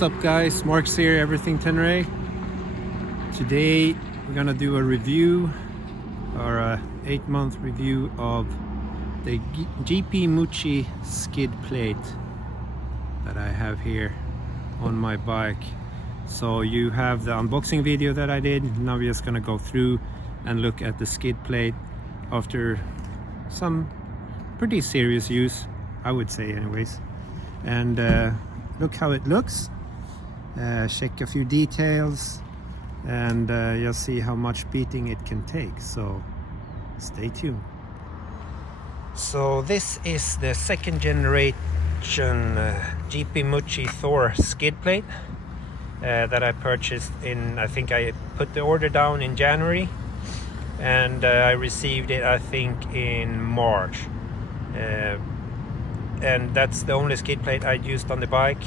What's up guys, Mark's here, Everything Tenere. Today we're gonna do a review or a 8-month review of the GP MUCCI Skidplate that I have here on my bike. So you have the unboxing video that I did. Now we're just gonna go through and look at the skid plate after some pretty serious use, I would say anyways, and look how it looks, check a few details, and you'll see how much beating it can take, so stay tuned. So this is the second generation GP MUCCI Thor Skidplate that I purchased in, I think I put the order down in January, and I received it I think in March. And that's the only skid plate I used on the bike.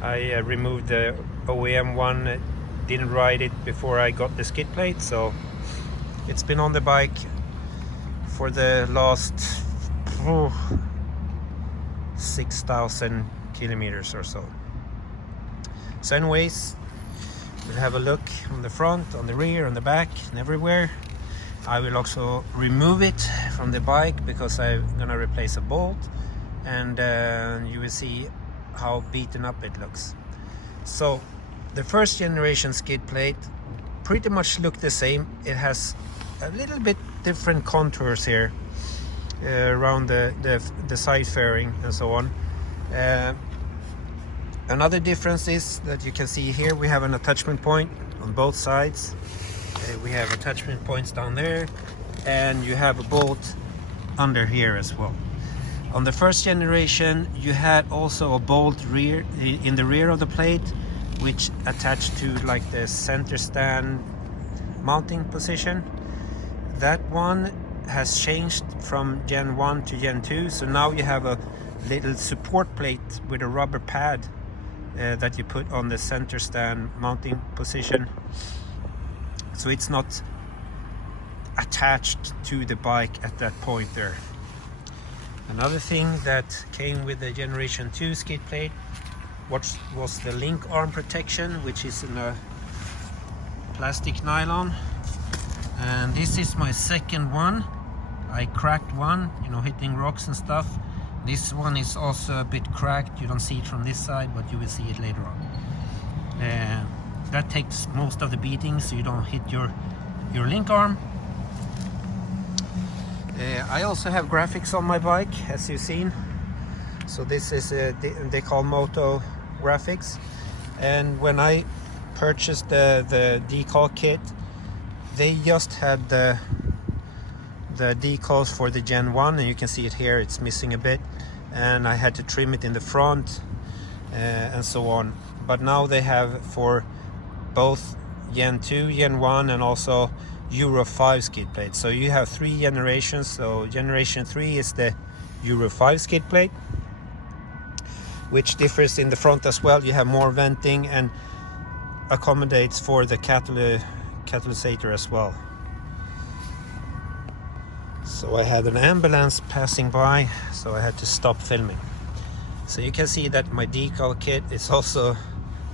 I removed the OEM one, didn't ride it before I got the skid plate, so it's been on the bike for the last 6,000 kilometers or so. So anyways, we'll have a look on the front, on the rear, on the back, and everywhere. I will also remove it from the bike because I'm gonna replace a bolt, and you will see how beaten up it looks. So the first generation skid plate pretty much look the same. It has a little bit different contours here around the side fairing and so on. Another difference is that you can see here we have an attachment point on both sides. We have attachment points down there, and you have a bolt under here as well. On the first generation you had also a bolt in the rear of the plate, which attached to like the center stand mounting position. That one has changed from Gen 1 to Gen 2, so now you have a little support plate with a rubber pad that you put on the center stand mounting position, so it's not attached to the bike at that point there. Another thing that came with the Generation 2 skid plate was the link arm protection, which is in a plastic nylon, and this is my second one. I cracked one, hitting rocks and stuff. This one is also a bit cracked. You don't see it from this side, but you will see it later on. That takes most of the beating, so you don't hit your link arm. I also have graphics on my bike, as you've seen. So this is Decal Moto graphics, and when I purchased the Decal kit, they just had the decals for the Gen 1, and you can see it here, it's missing a bit, and I had to trim it in the front and so on. But now they have for both Gen 2, Gen 1, and also Euro 5 skid plate. So you have 3 generations. So generation 3 is the Euro 5 skid plate, which differs in the front as well. You have more venting and accommodates for the catalysator as well. So I had an ambulance passing by, so I had to stop filming. So you can see that my decal kit is also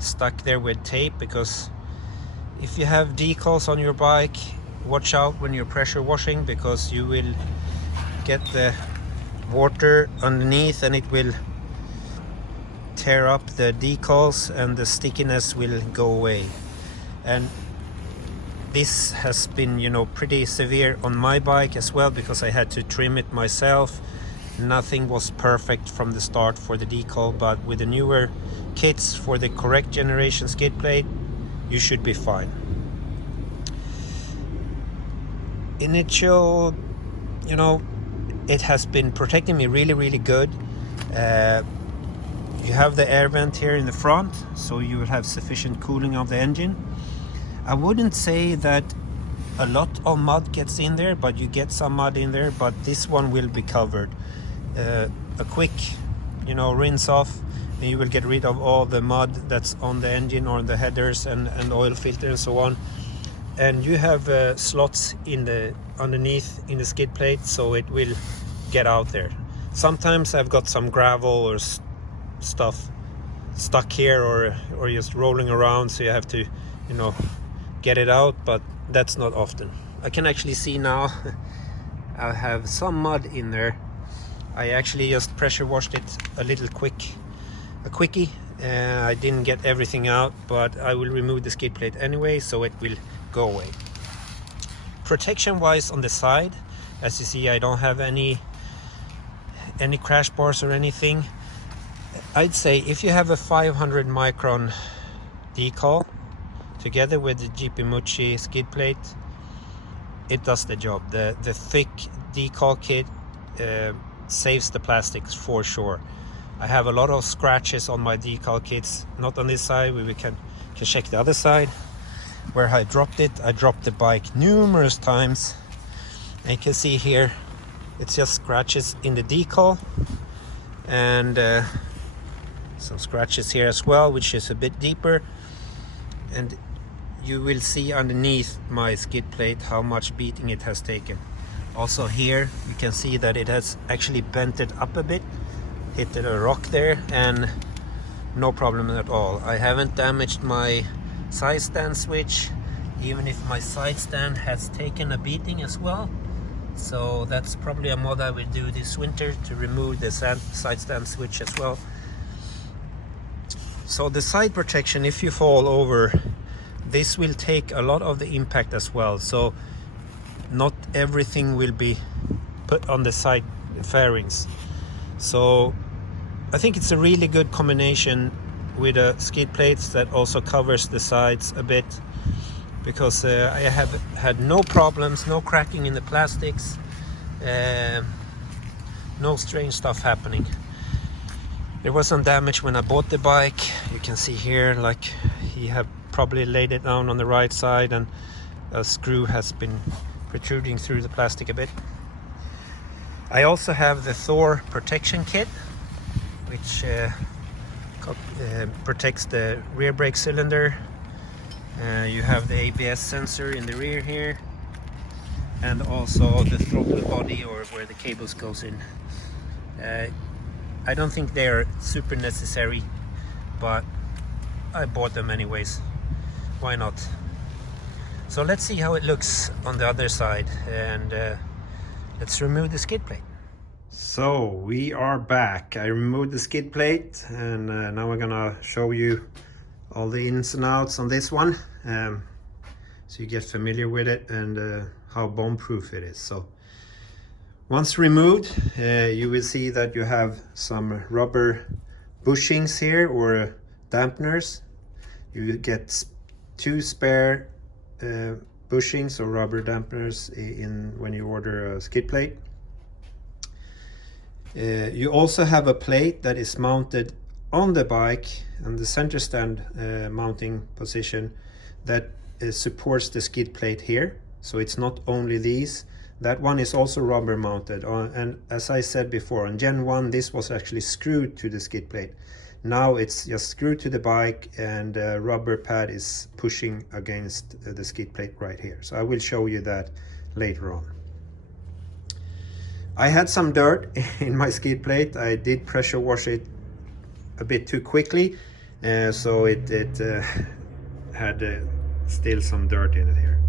stuck there with tape, because if you have decals on your bike, watch out when you're pressure washing, because you will get the water underneath and it will tear up the decals and the stickiness will go away. And this has been pretty severe on my bike as well, because I had to trim it myself. Nothing was perfect from the start for the decal, but with the newer kits for the correct generation skid plate, you should be fine. Initial, it has been protecting me really good. You have the air vent here in the front, so you will have sufficient cooling of the engine. I wouldn't say that a lot of mud gets in there, but you get some mud in there, but this one will be covered. A quick rinse off, and you will get rid of all the mud that's on the engine or the headers and oil filter and so on. And you have slots underneath in the skid plate, so it will get out there. Sometimes I've got some gravel or stuff stuck here or just rolling around, so you have to, you know, get it out, but that's not often. I can actually see now I have some mud in there. I actually just pressure washed it a little quickie. I didn't get everything out, but I will remove the skid plate anyway, so it will go away. Protection wise on the side, as you see, I don't have any crash bars or anything. I'd say if you have a 500 micron decal together with the GP MUCCI skid plate, it does the job. The thick decal kit saves the plastics for sure. I have a lot of scratches on my decal kits, not on this side. We can check the other side where I dropped it. I dropped the bike numerous times, and you can see here it's just scratches in the decal, and some scratches here as well, which is a bit deeper. And you will see underneath my skid plate how much beating it has taken. Also here you can see that it has actually bent it up a bit, hit a rock there, and no problem at all. I haven't damaged my side stand switch, even if my side stand has taken a beating as well. So that's probably a mod I will do this winter, to remove the side stand switch as well. So the side protection, if you fall over, this will take a lot of the impact as well. So not everything will be put on the side fairings. So I think it's a really good combination with skid plates that also covers the sides a bit, because I have had no problems, no cracking in the plastics, no strange stuff happening. There was some damage when I bought the bike. You can see here, like, he had probably laid it down on the right side and a screw has been protruding through the plastic a bit. I also have the Thor protection kit, which protects the rear brake cylinder. You have the ABS sensor in the rear here, and also the throttle body, or where the cables goes in. I don't think they are super necessary, but I bought them anyways. Why not? So let's see how it looks on the other side, and let's remove the skid plate. So we are back. I removed the skid plate, and now we're gonna show you all the ins and outs on this one, so you get familiar with it and how bomb proof it is. So once removed, you will see that you have some rubber bushings here, or dampeners. You get 2 spare bushings or rubber dampeners when you order a skid plate. You also have a plate that is mounted on the bike, and the center stand mounting position that supports the skid plate here. So it's not only these. That one is also rubber mounted, and as I said before, on Gen 1 this was actually screwed to the skid plate. Now it's just screwed to the bike, and a rubber pad is pushing against the skid plate right here. So I will show you that later on. I had some dirt in my skid plate. I did pressure wash it a bit too quickly, so it had still some dirt in it here.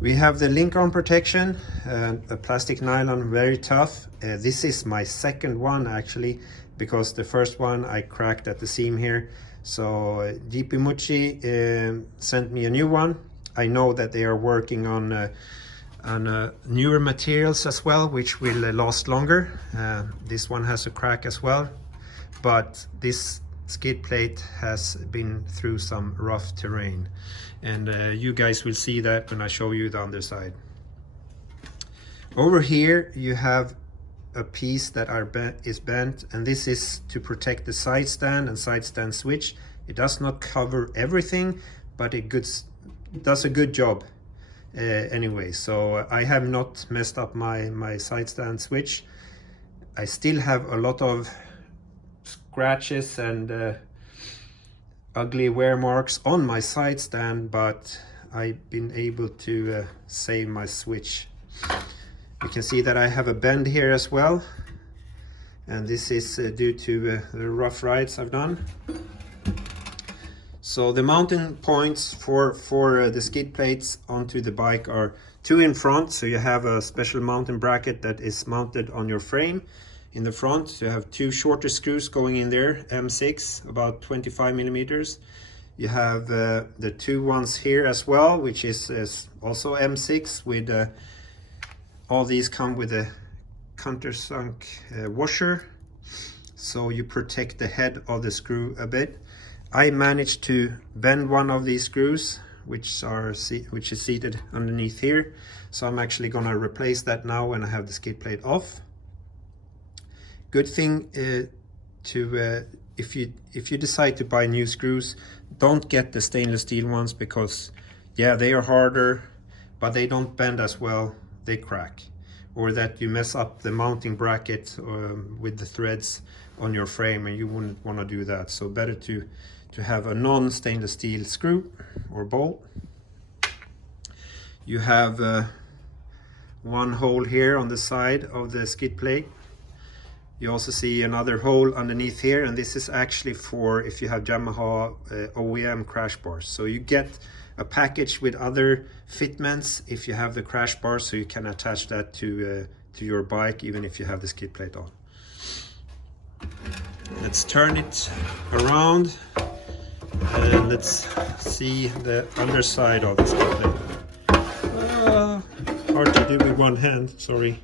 We have the link arm protection, a plastic nylon, very tough. This is my second one actually, because the first one I cracked at the seam here. So GP MUCCI sent me a new one. I know that they are working on newer materials as well, which will last longer. This one has a crack as well, but this skid plate has been through some rough terrain, and you guys will see that when I show you the underside. Over here you have a piece that is bent, and this is to protect the side stand and side stand switch. It does not cover everything, but it does a good job anyway. So I have not messed up my side stand switch. I still have a lot of scratches and ugly wear marks on my side stand, but I've been able to save my switch. You can see that I have a bend here as well, and this is due to the rough rides I've done. So the mounting points for the skid plates onto the bike are 2 in front, so you have a special mounting bracket that is mounted on your frame in the front. So you have 2 shorter screws going in there, M6, about 25 millimeters. You have the 2 ones here as well, which is also M6 with all these come with a countersunk washer, so you protect the head of the screw a bit. I managed to bend one of these screws, which is seated underneath here, so I'm actually gonna replace that now when I have the skid plate off. Good thing if you decide to buy new screws, don't get the stainless steel ones, because yeah, they are harder, but they don't bend as well, they crack, or that you mess up the mounting bracket with the threads on your frame, and you wouldn't want to do that. So better to have a non-stainless steel screw or bolt. You have one hole here on the side of the skid plate. You also see another hole underneath here, and this is actually for if you have Yamaha OEM crash bars. So you get a package with other fitments if you have the crash bar, so you can attach that to your bike even if you have the skid plate on. Let's turn it around and let's see the underside of the skid plate. Hard to do with one hand, sorry.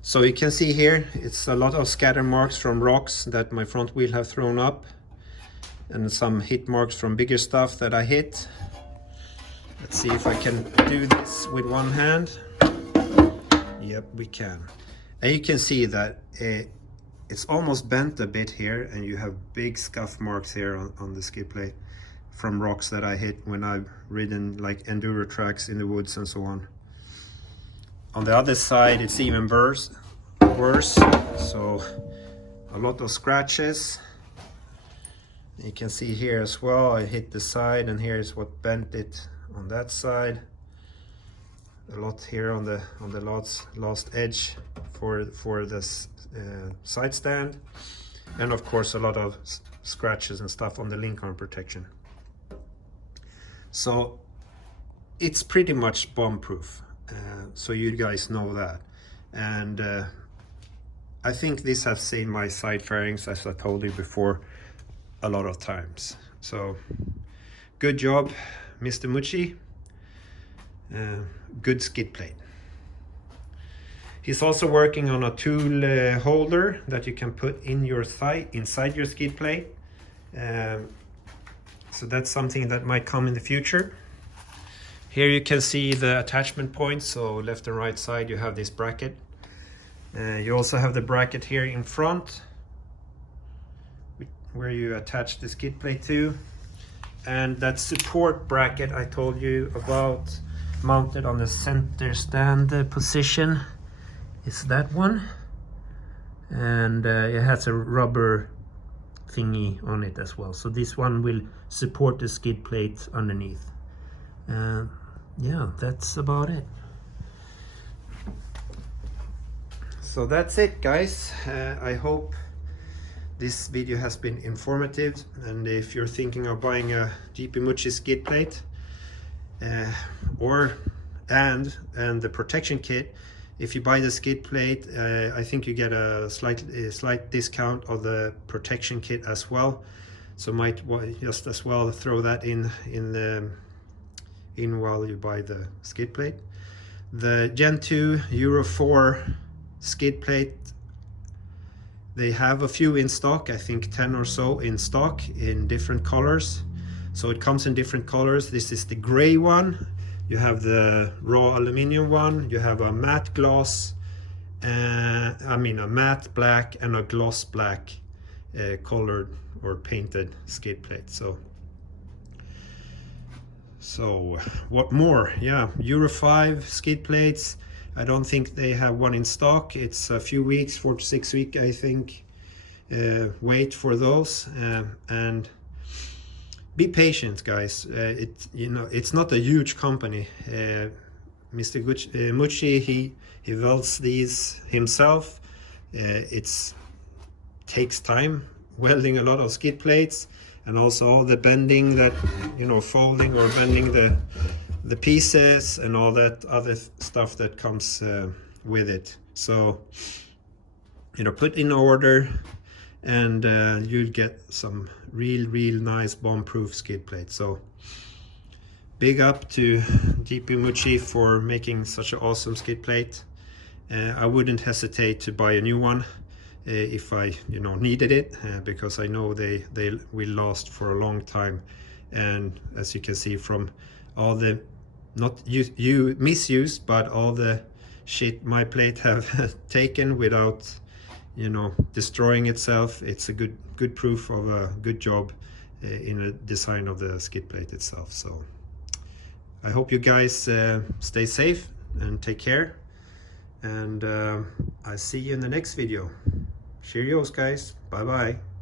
So you can see here, it's a lot of scatter marks from rocks that my front wheel have thrown up, and some hit marks from bigger stuff that I hit. Let's see if I can do this with one hand. Yep, we can. And you can see that it's almost bent a bit here, and you have big scuff marks here on the skid plate from rocks that I hit when I've ridden like enduro tracks in the woods and so on. On the other side, it's even worse. So a lot of scratches. You can see here as well, I hit the side, and here's what bent it on that side. A lot here on the last edge for this side stand, and of course a lot of scratches and stuff on the link arm protection. So it's pretty much bomb proof, so you guys know that. And I think this has saved my side fairings, as I told you before, a lot of times. So good job, Mr. Mucci. Good skid plate. He's also working on a tool holder that you can put in your inside your skid plate. So that's something that might come in the future. Here you can see the attachment points, so left and right side you have this bracket. You also have the bracket here in front where you attach the skid plate to, and that support bracket I told you about, mounted on the center stand position, is that one, and it has a rubber thingy on it as well, so this one will support the skid plate underneath. Yeah, that's about it. So that's it, guys. I hope this video has been informative, and if you're thinking of buying a GP MUCCI skid plate and the protection kit, if you buy the skid plate, I think you get a slight discount of the protection kit as well, so might just as well throw that in while you buy the skid plate. The Gen 2 Euro 4 skid plate, they have a few in stock, I think 10 or so in stock in different colors. So it comes in different colors. This is the gray one, you have the raw aluminum one, you have a matte gloss, a matte black and a gloss black colored or painted skid plate. So what more? Yeah, Euro 5 skid plates, I don't think they have one in stock. It's a few weeks, 4 to 6 weeks, I think, wait for those, and be patient, guys. It's not a huge company. Mr. Mucci, he welds these himself. It's takes time welding a lot of skid plates, and also all the bending that, you know, folding or bending the pieces and all that other stuff that comes with it. So, you know, put in order, and you'll get some real nice bomb-proof skid plate. So big up to GP MUCCI for making such an awesome skid plate. I wouldn't hesitate to buy a new one if I, you know, needed it, because I know they will last for a long time. And as you can see from all the, not misuse, but all the shit my plate have taken without, you know, destroying itself, it's a good proof of a good job in the design of the skid plate itself. So I hope you guys stay safe and take care, and I'll see you in the next video. Cheerios, guys. Bye bye.